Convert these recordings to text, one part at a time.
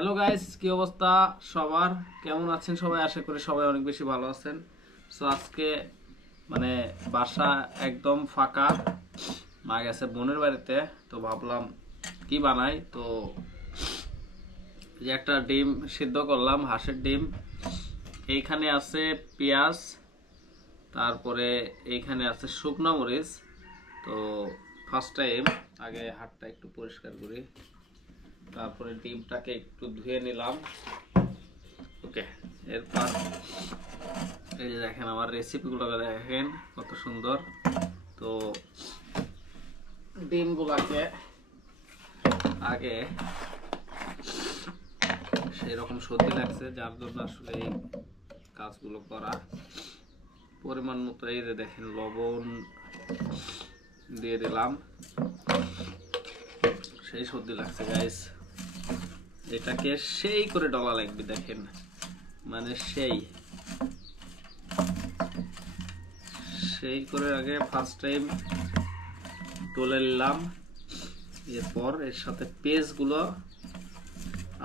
Hello guys, কি অবস্থা সবার? কেমন আছেন সবাই? আশা করি সবাই অনেক বেশি ভালো আছেন। সো আজকে মানে বাসা একদম ফাঁকা, মা গেছে বোনের বাড়িতে। তো ভাবলাম কি বানাই, তো যে একটা ডিম সিদ্ধ করলাম, হাঁসের ডিম। এইখানে আছে পেঁয়াজ, তারপরে এইখানে আছে শুকনো মরিচ। তো ফার্স্ট টাইম আগে হাতটা একটু পরিষ্কার করি, তারপরে ডিমটাকে একটু ধুয়ে নিলাম। ওকে, এরপর এই যে দেখেন আমার রেসিপিগুলো, দেখেন কত সুন্দর। তো ডিমগুলাকে আগে সেই রকম সর্দি লাগছে, যার জন্য আসলে এই কাজগুলো করা। পরিমাণ মতো এই যে দেখেন লবণ দিয়ে দিলাম, সেই সর্দি লাগছে গাইস। এটাকে সেই করে ডলা লাগবে, দেখেন মানে সেই করে আগে ফার্স্ট টাইম ডলে নিলাম। এরপর এর সাথে পেস্ট গুলো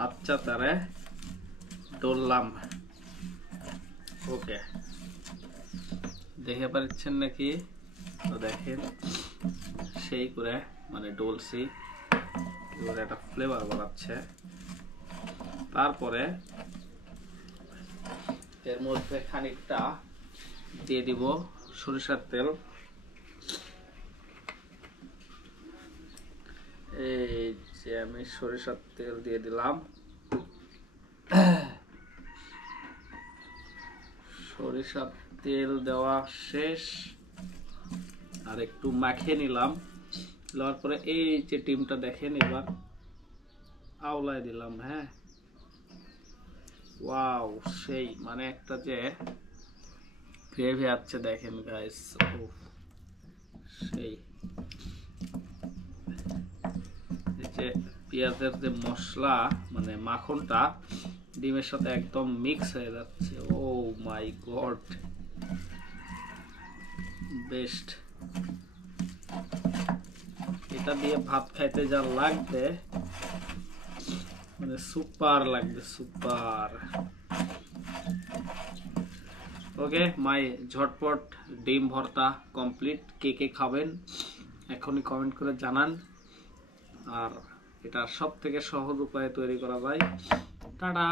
আচ্ছা তারে ডললাম। ওকে, দেখে পাচ্ছেন নাকি? তো দেখেন সেই করে মানে ডলছি, এবার একটা ফ্লেভার বাড়াচ্ছে। তারপরে এর মধ্যে খানিকটা দিয়ে দিব সরিষার তেল। এই যে আমি সরিষার তেল দিয়ে দিলাম। সরিষার তেল দেওয়া শেষ, আর একটু মাখিয়ে নিলাম। দেওয়ার পরে এই যে ডিমটা দেখেন এবার আওলায় দিলাম। হ্যাঁ, ওয়াও, সেই মানে একটা যে গ্রেভি আছে দেখেন গাইস, সেই যে পেঁয়াজের যে মশলা মানে মাখনটা ডিমের সাথে একদম মিক্স হয়ে যাচ্ছে। ও মাই গড, বেস্ট। এটা দিয়ে ভাত খাইতে যা লাগবে মানে সুপার লাগবে, সুপার। ওকে, মাই ঝটপট ডিম ভর্তা কমপ্লিট। কে কে খাবেন এখনই কমেন্ট করে জানান। আর এটা সব থেকে সহজ উপায়ে তৈরি করা যায়। টাটা।